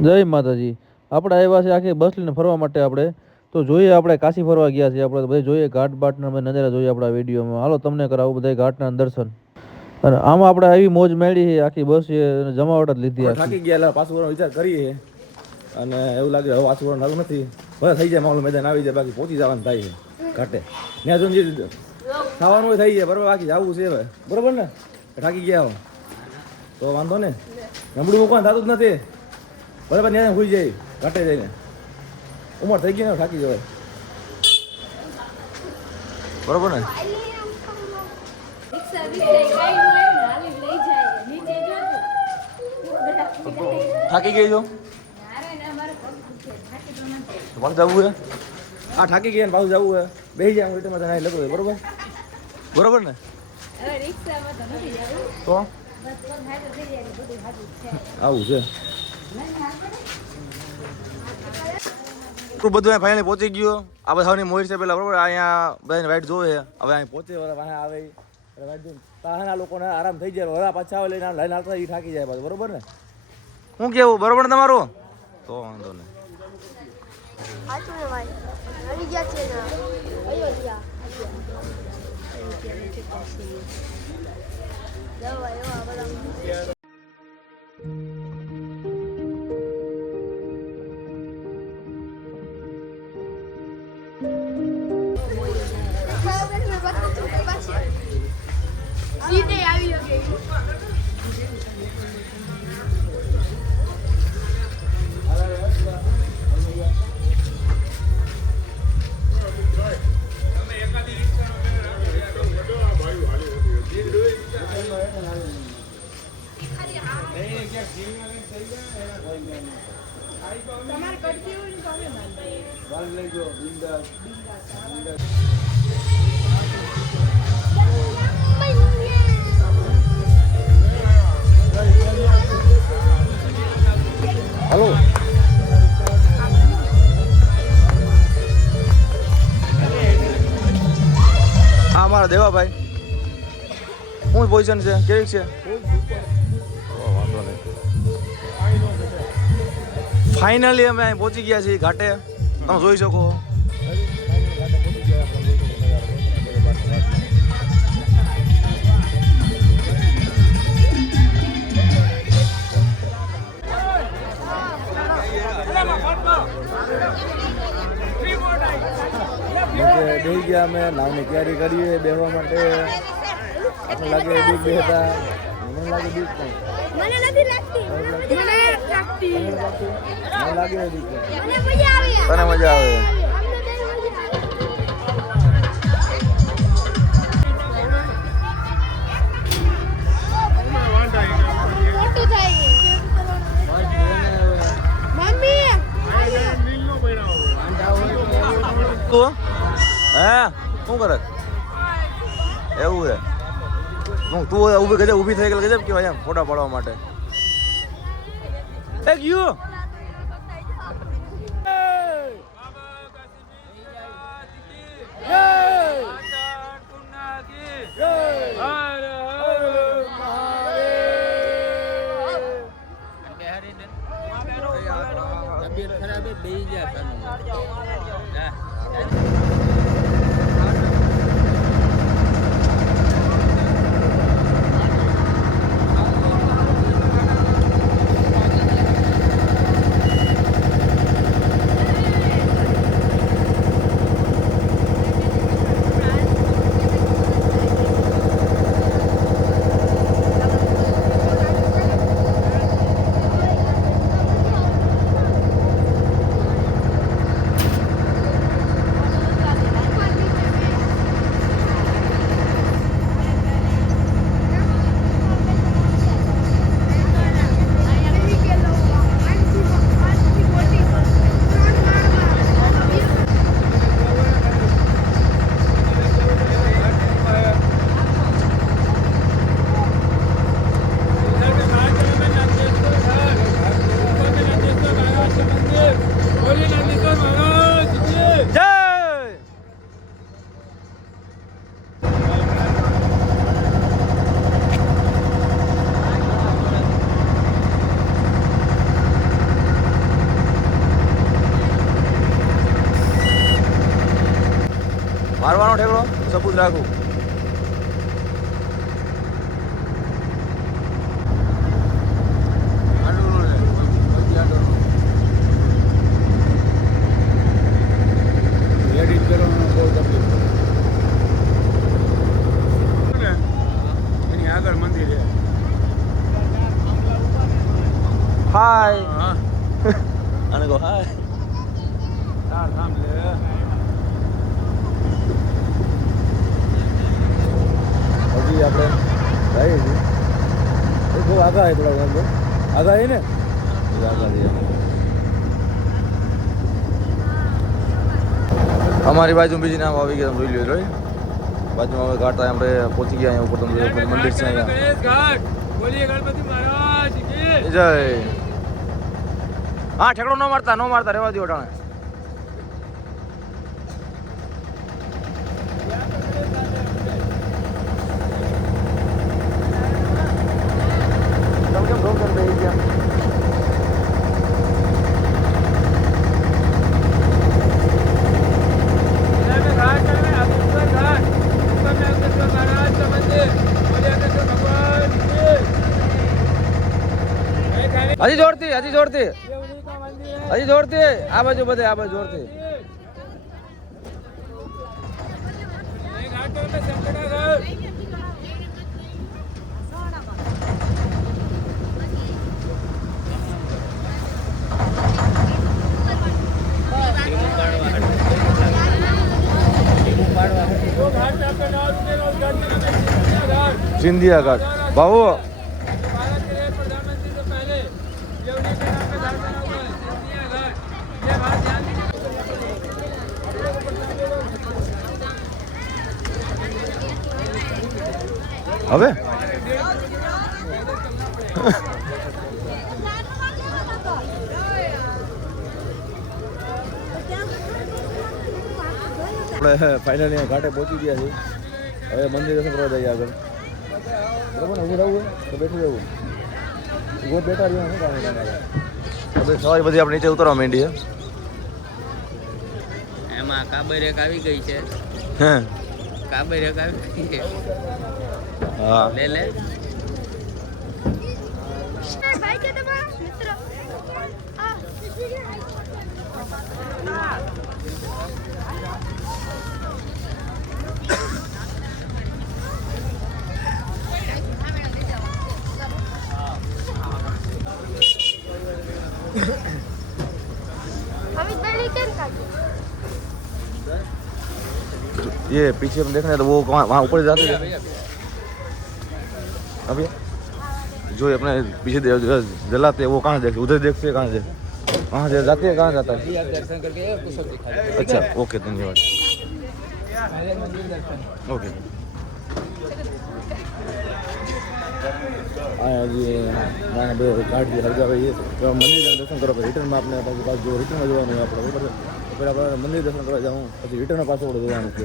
જય માતાજી. આપણે આવ્યા છે આખી બસ લઈને ફરવા માટે આપણે. તો જોઈએ આપણે કાશી ફરવા ગયા છીએ આપણે તો બધા જોઈએ ઘાટ બાટના અમે નજારા જોઈએ આપણા વિડીયોમાં. હાલો તમને કરાવું બધા ઘાટના દર્શન. અને આમાં આપણે આવી મોજ મેળી છે આખી બસ છે અને જમાવટ જ લીધી આખી. થાકી ગયા પાછું વળવાનો વિચાર કરીએ અને એવું લાગે હવે પાછું વળવાનું લાગુ નથી. ભલે થઈ જાય માહોલ મેદાન આવી જાય બાકી પહોંચી જવાનું થાય છે ઘાટે. ત્યાં સુધી ખાવાનું હોય થઈ જાય બરાબર બાકી જવું છે હવે બરાબર ને થાકી ગયા હો તો વાંધો ને નબળું મૂકવાનું થતું જ નથી બરાબર ત્યાં હોઈ જાય ઘાટે જઈને ઉંમર થઈ ગઈ ને થાકી જવાય બરાબર ને થાકી ગઈ છો પાછું જવું હે હા થાકી ગયા ને પાછું જવું હે બેસી જાય રિટર્નમાં તને લખવું હોય બરોબર બરોબર ને તો આવું છે બધું ફાઇનલી પહોંચી ગયો આ બધાની મોર છે પેલા બરોબર અહીંયા બધાને વાઇટ જોવે હવે અહીં પહોંચે વાહ આવે વાઇટ જોઈને તાના લોકોને આરામ થઈ જાય હવે પાછા આવે લઈને લઈને આવતા એ થાકી જાય પાછું બરોબર ને શું કેવું બરોબર ને તમારું તો વાંધો નહીં હલો હા મારા દેવાભાઈ શું પોઝિશન છે કેવી છે વાંધો નહીં ફાઇનલી અમે અહીં પહોંચી ગયા છીએ ઘાટે તમે જોઈ શકો બેસી ગયા અમે નાવની તૈયારી કરીએ બેસવા માટે મને લાગે બીક બેસતા મને લાગે બીક મને નથી લાગતી મને લાગતી મને લાગે બીક મને મજા આવે હે શું કરે એવું છે તું ઊભી ગજબ ઊભી થઈ ગયેલ ગજબ કેવાય એમ ફોટા પાડવા માટે ગયું ખરાબ બે ઠેકડો સબૂત રાખું. એડિટ કરવાનું બહુ તકલીફ પડે. એની આગળ મંદિર છે. હાય આને કહો હાય. તાર સાંભળે હજી આપણે જઈએ છીએ. બહુ આગા આવે થોડા આગા આવે ને આગા જઈએ. અમારી બાજુ બીજી નામ આવી ગયા, તમે જોઈ લો. બાજુમાં હવે ઘાટ આપણે પહોંચી ગયા. અહીંયા ઉપર તમે મંદિર છે અહીંયા. બોલીએ ગણપતિ મહારાજ કી જય. હા ઠેકડો ન મારતા રહેવા દો ટાણે. તમે કેમ રોક કરી ગયા? घाट में अगेश्वर घाट ऊपर में अगेश्वर महाराज का मंदिर बोलिए अगेश्वर भगवान की હજી જોરથી ये उन्हीं का मंदिर है હજી જોરથી આ બાજુ બધે આ બાજુ જોરથી. ये घाट में संकटा घाट वो घाट पे आपका नाम रुकेगा उस घाट का नाम है सिंधिया घाट સિંધિયા ઘાટ. બાબુ भारत के प्रधानमंत्री से पहले ये उन्हीं के नाम पे घाट बना हुआ है सिंधिया घाट ये बात ध्यान હવે આપણે ફાઇનલી ઘાટે પહોંચી ગયા છીએ. હવે મંદિર દર્શન કરવા જઈએ આગળ. બરાબર ને? ઊભું રહેવું તો બેઠું રહેવું. ઊભો બેઠા રહ્યો શું કામ તમારે? હવે સવારી બધી આપણે નીચે ઉતરવા માંડી છે. એમાં કાબરેક આવી ગઈ છે. હે કાબરેક આવી ગઈ છે. હા લે લે ભાઈ કે તમારા મિત્ર આ अमित भाई क्या ये पीछे में देखना है तो वो वहाँ ऊपर जाते हैं अभी जो अपने पीछे जलाते हैं वो कहाँ देखते, उधर देखते हैं कहाँ से, कहाँ से जाते हैं, कहाँ जाता है? દર્શન કરકે वो सब दिखा दे. अच्छा ओके धन्यवाद. ओके હજી ના બે ગાડી હરગાવે એ મંદિર દર્શન કરવા પછી રિટર્નમાં આપણે પાછું જો રિટર્નમાં જવાનું હોય આપણે બરાબર. પહેલાં આપણે મંદિર દર્શન કરવા જાઉં પછી રિટર્ન પાછું આપણે જવાનું છે.